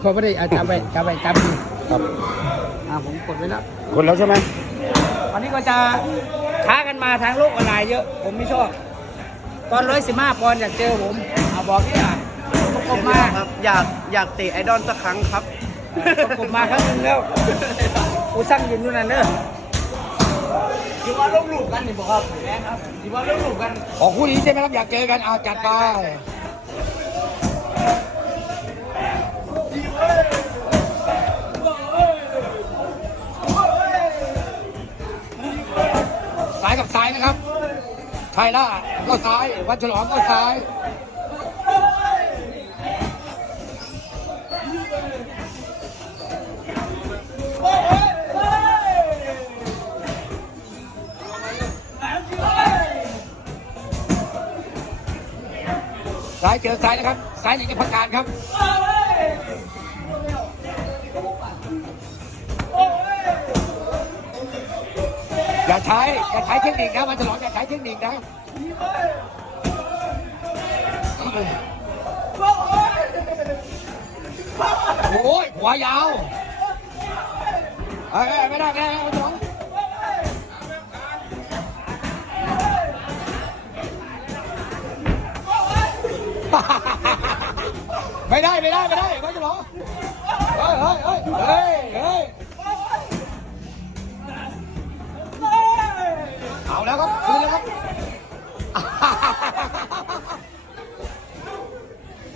เขาไม่ได้อาจับไปจับไปจับดีครับอ่าผมกดไว้แล้วคนแล้วใช่ไหมวันนี้ก็จะท้ากันมาทางโลกออนไลน์เยอะ ผมไม่ชอบ ตอนร้อยสิบห้าปอนด์อยากเจอผมเอาบอกที่อะประกบมาครับ อยากอยากเตะไอดอลสักครั้งครับประกบมาครั้งหนึงแล้วกูสั่งยืนอยู่นั่นเด้อคิดว่าลงลูกกันนี่บอกครับแม่ครับคิดว่าลงลูกกันออกคู่นี้ใช่ไหมครับอยากเจอกันเอาจัดไปายล่าก็ซ้าย วันฉลองก็ซ้ายซ้ายเจอซ้ายนะครับ ซ้ายหนึ่งจะพักการครับ อย่าใช้อย่าใช้เทคนิคนะมันจะหลอนอย่าใช้เทคนิคนะโอ้ยหัวยาวเอ้ยไม่ได้ไม่ได้ไม่ได้ไม่ได้ไม่ได้ไม่ได้ไม่จะหรอเฮ้ยเฮ้ยเฮ้ย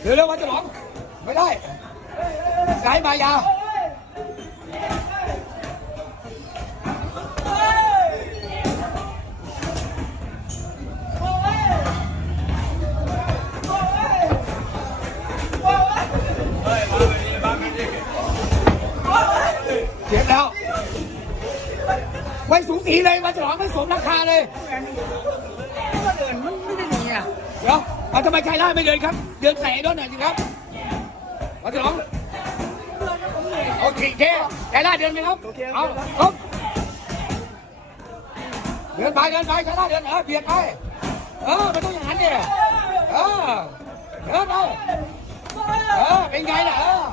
เร็วเร็ววันจะหลงไม่ได้สายมายาวเจ็บแล้ว ไม่สูงสีเลยวันจะหลงไม่สมราคาเลยก็เดินมันไม่ได้หนีอะเดี๋ยว เอาทำไมชายล่าไม่เดินครับ เดินใส่ไอ้โดนหน่อยสิครับมาถึงโอเคแค่ชายล่าเดินไหมครับ เอาครับเดินไปเดินไปชายล่าเดินเออเบียดไป เออมันต้องอย่างนั้นเนี่ยเออเดินไปเออเป็นไงล่ะเออ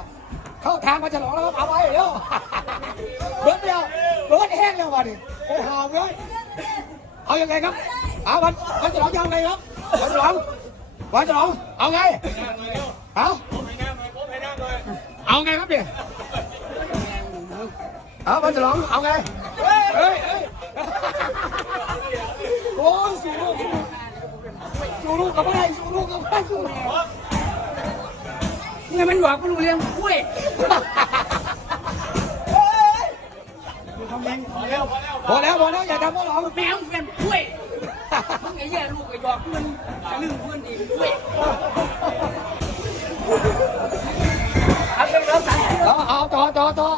เข้าทางมาฉลองแล้วครับเอาไว้เร็วเดินเดียวรถแห้งแล้ววะดิโอ้หาวเลยเอายังไงครับเอาวันวันฉลองยังไงครับวันฉลอง วันฉลองเอาไง เอาเอาไงครับเนี่ยเอาวันฉลองเอาไง เฮ้ยเฮ้ยโอ้สู้ลูกสู้ลูกกับอะไรสู้ลูกกับอะไรสู้ลูเนี่ยมันหวังมันรู้เรื่องกล้วยพอแล้วพอแล้วอย่าทำพวกเราแมวเป็นกล้วยมึงไอ้แย่ลูกไอ้ดอกมันจะลืมกกล้วย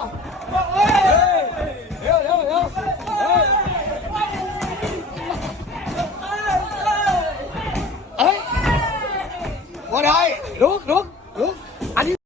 อต่อต่